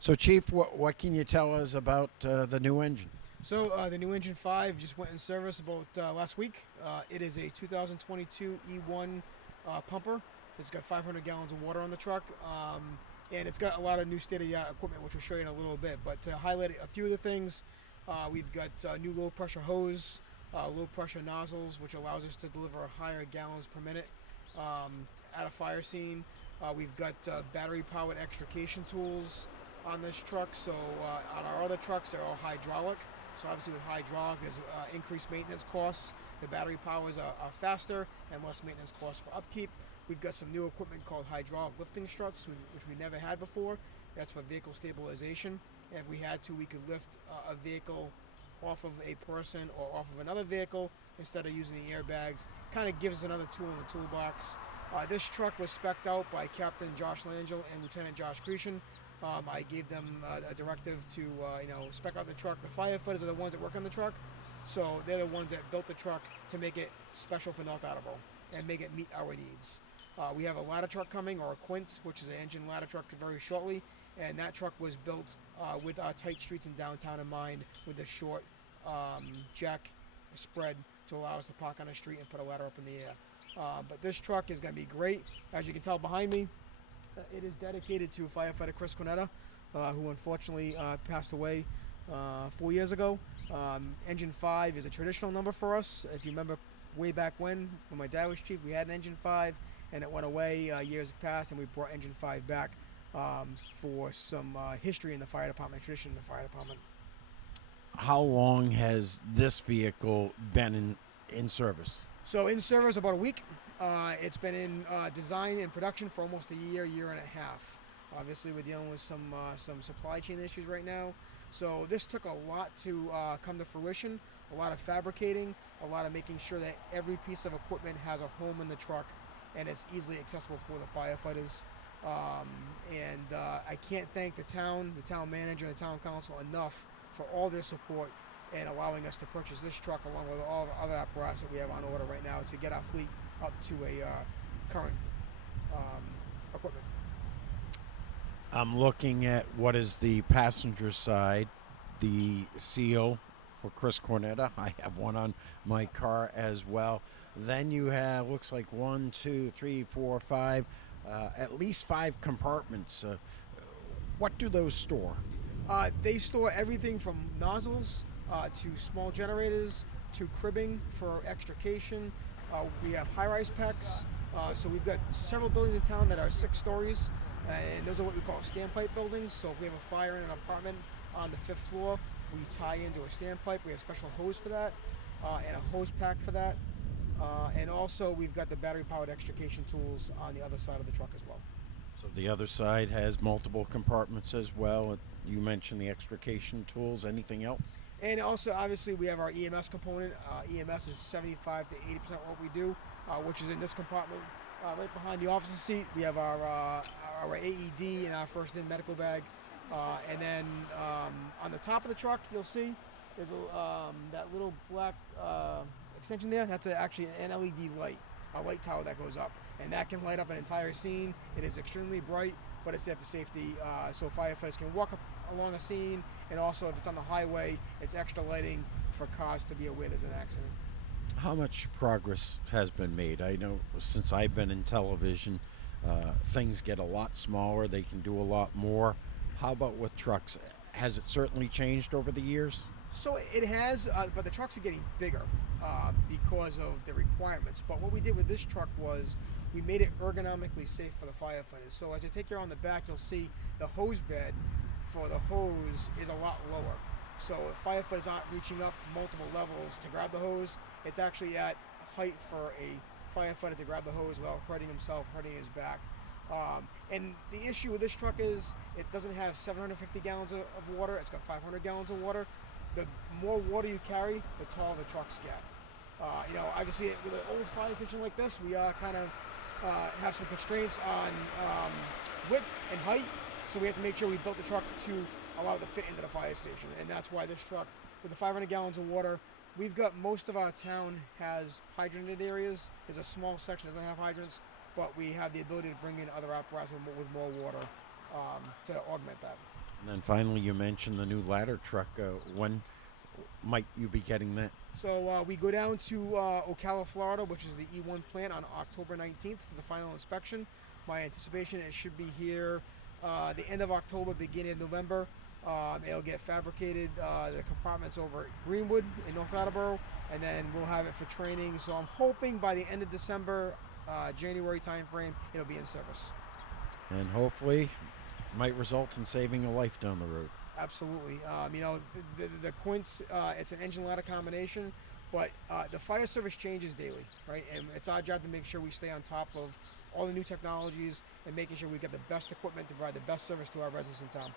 So, Chief, what can you tell us about the new engine? So the new Engine 5 just went in service about last week. It is a 2022 E1 pumper. It's got 500 gallons of water on the truck, and it's got a lot of new state-of-the-art equipment, which we'll show you in a little bit. But to highlight a few of the things, we've got new low-pressure hose, low-pressure nozzles, which allows us to deliver higher gallons per minute at a fire scene. We've got battery-powered extrication tools on this truck. So on our other trucks, they're all hydraulic. So obviously with hydraulic, there's increased maintenance costs. The battery powers are faster and less maintenance costs for upkeep. We've got some new equipment called hydraulic lifting struts, which we never had before. That's for vehicle stabilization. If we had to, we could lift a vehicle off of a person or off of another vehicle instead of using the airbags. Kind of gives us another tool in the toolbox. This truck was spec'd out by Captain Josh Langell and Lieutenant Josh Grecian. I gave them a directive to spec out the truck. The firefighters are the ones that work on the truck, so they're the ones that built the truck to make it special for North Attleboro and make it meet our needs. We have a ladder truck coming, or a Quint, which is an engine ladder truck, very shortly, and that truck was built with our tight streets in downtown in mind, with the short jack spread to allow us to park on the street and put a ladder up in the air. But this truck is going to be great. As you can tell behind me, it is dedicated to firefighter Chris Cornetta, who unfortunately passed away 4 years ago. Engine 5 is a traditional number for us. If you remember way back when my dad was chief, we had an Engine 5, and it went away years past, and we brought Engine 5 back for some history in the fire department, tradition in the fire department. How long has this vehicle been in service? So in service about a week. It's been in design and production for almost a year and a half. Obviously, we're dealing with some supply chain issues right now. So this took a lot to come to fruition. A lot of fabricating, a lot of making sure that every piece of equipment has a home in the truck, and it's easily accessible for the firefighters. I can't thank the town manager, the town council enough for all their support and allowing us to purchase this truck along with all the other apparatus that we have on order right now to get our fleet up to a current equipment. I'm looking at what is the passenger side, the seal for Chris Cornetta. I have one on my car as well. Then you have, looks like one, two, three, four, five, at least five compartments. What do those store? They store everything from nozzles to small generators to cribbing for extrication. We have high-rise packs. So we've got several buildings in town that are 6 stories, and those are what we call standpipe buildings. So if we have a fire in an apartment on the 5th floor, we tie into a standpipe. We have special hose for that and a hose pack for that. And also we've got the battery-powered extrication tools on the other side of the truck as well. So the other side has multiple compartments as well. You mentioned the extrication tools. Anything else? And also, obviously, we have our EMS component. EMS is 75 to 80% what we do, which is in this compartment right behind the officer seat. We have our AED and our first-in medical bag. And then on the top of the truck, you'll see there's that little black extension there. That's actually an LED light, a light tower that goes up, and that can light up an entire scene. It is extremely bright, but it's there for safety, so firefighters can walk up along a scene, and also if it's on the highway, it's extra lighting for cars to be aware there's an accident. How much progress has been made? I know since I've been in television, things get a lot smaller. They can do a lot more. How about with trucks? Has it certainly changed over the years? So it has, but the trucks are getting bigger because of the requirements. But what we did with this truck was we made it ergonomically safe for the firefighters. So as I take you on the back, you'll see the hose bed for the hose is a lot lower. So if firefighters aren't reaching up multiple levels to grab the hose, it's actually at height for a firefighter to grab the hose without hurting himself, hurting his back. And the issue with this truck is it doesn't have 750 gallons of water. It's got 500 gallons of water. The more water you carry, the taller the trucks get. Obviously with an old fire station like this, we kind of have some constraints on width and height. So we have to make sure we built the truck to allow it to fit into the fire station. And that's why this truck, with the 500 gallons of water, we've got most of our town has hydranted areas. There's a small section that doesn't have hydrants, but we have the ability to bring in other apparatus with more water to augment that. And then finally, you mentioned the new ladder truck. When might you be getting that? So we go down to Ocala, Florida, which is the E1 plant, on October 19th for the final inspection. My anticipation, it should be here the end of October, beginning of November. It'll get fabricated, the compartments over at Greenwood in North Attleboro, and then we'll have it for training. So I'm hoping by the end of December, January timeframe, it'll be in service. And hopefully, might result in saving a life down the road. Absolutely. The Quince, it's an engine ladder combination, but the fire service changes daily, right? And it's our job to make sure we stay on top of all the new technologies and making sure we get the best equipment to provide the best service to our residents in town.